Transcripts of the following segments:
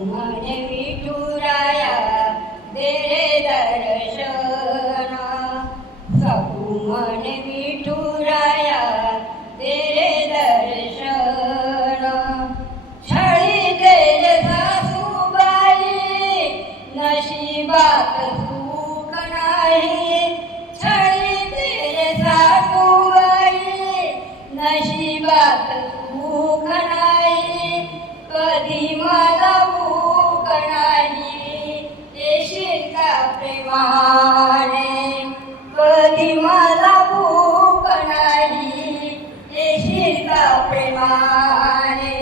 म्हणे विठुराया दे रे दर्शन, सकू म्हणे विठुराया दे रे दर्शन. छळी तेरे सासूबाई नशिबात सुख नाही, छळी तेरे सासूबाई नशिबात सुख नाही. कधी मला भूक नाही येशील का प्रेमाने, कधी मला भूक नाही येशील का प्रेमाने.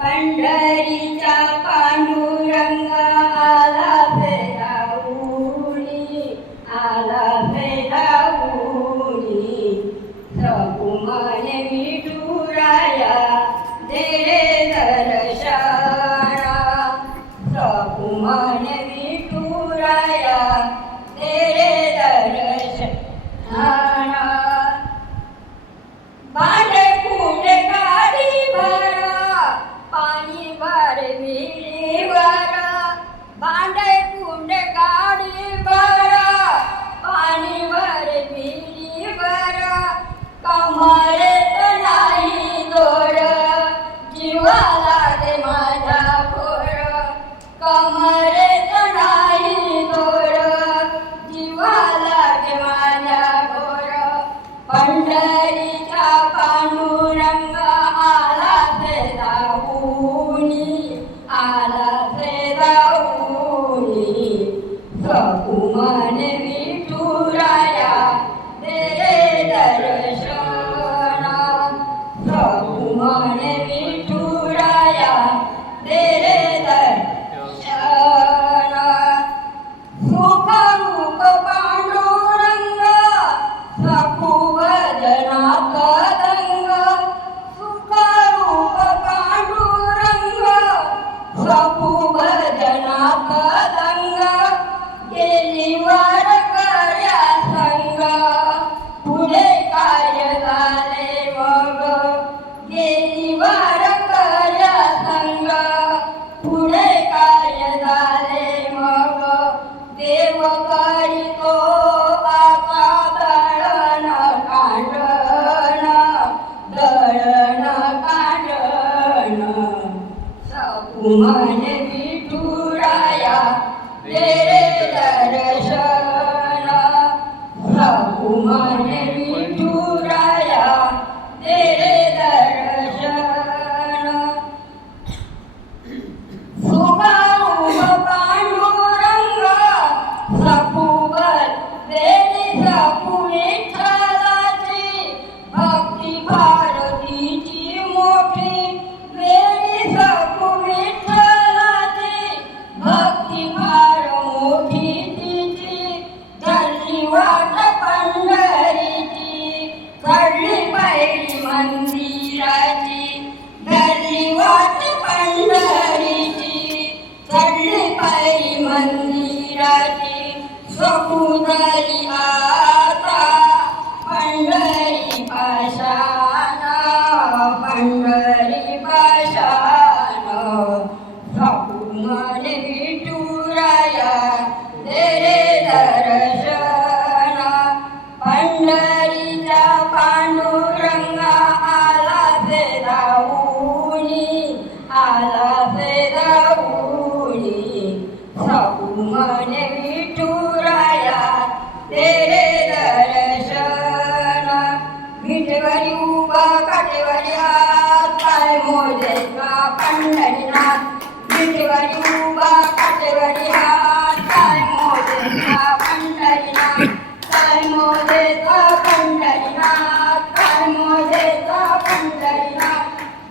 पंढरीच्या पांडुरंग आला फेराऊनी, आला फेराऊनी. सकू म्हणे विठुराया दे रे दर्शन, सकू म्हणे विठुराया दे रे दर्शन. भांडे कुंडे गाडी भर पाणी भर विहिरीवर, भांडे कुंडे गाडी भर पाणी भर विहिरीवर. कमरेत नाही दोर जीवाला दे माझ्या गोर, कमरेत नाही दोर जीवाला दे माझ्या गोर. पंढरीच्या पांडुरंग आला फेराऊनी, आला फेराऊनी. सकू म्हणे विठुराया दे रे दर्शन, सकू म्हणे विठुराया दे रे दर्शन. सुख रूप पांडुरंग सकू भजनात दंग, सुख रूप पांडुरंग सकू भजनात दंग. गेली वार कर्या संग पुढे काय झाले मग, गेली वार कर्या संग पुढे काय झाले मग. देव करीतो आता दळण कांडण, दळण कांडण. सकू म्हणे विठुराया दे रे दर्शन, सकू म्हणे विठुराया दे रे दर्शन. सुखारूप पांडुरंग सकू बर देवी, सकू विठ्ठलाची भक्ती भारतीची मोठी देवी. सकू विठ्ठलाची भक्ती फार मोठी तिची, धरली वाट पंढरीची चढली पायरी मंदिराची, धरली वाट पंढरीची चढली पायरी मंदिराची. सकू झाली आता पंढरी पाशान, पंढरी पाशान. सकू म्हणे विठुराया दे रे दर्शन, पंढरीच्या पांडुरंग आला फेराऊनी, आला फेराऊनी. सकू म्हणे विठुराया दे रे दर्शन. विटेवरी उभा काटेवरी हात पाय मोजेचा पंढरीनाथ, विटेवरी उभा काटेवरी हात पाय मोजेचा पंढरीनाथ, पाय मोजेचा पंढरीनाथ, पाय मोजेचा पंढरीनाथ.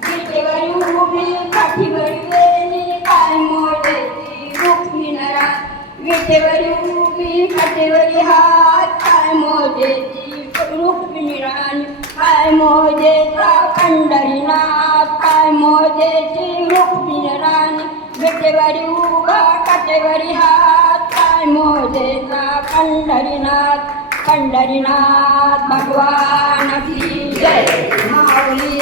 विटेवरी उभी काठीवरी वेणी पाय मोजेची रुक्मिणीनाथ, विटेवरी उभी काठीवरी हात पाय मोजेची रुक्मिणीनाथ. पाय मोजेचा पंढरीनाथ, पाय मोजेची रुक्मिणीनाथ. विटेवरी उभा काठीवरी हात पाय मोजेचा पंढरीनाथ, पंढरीनाथ भगवान की जय. माऊली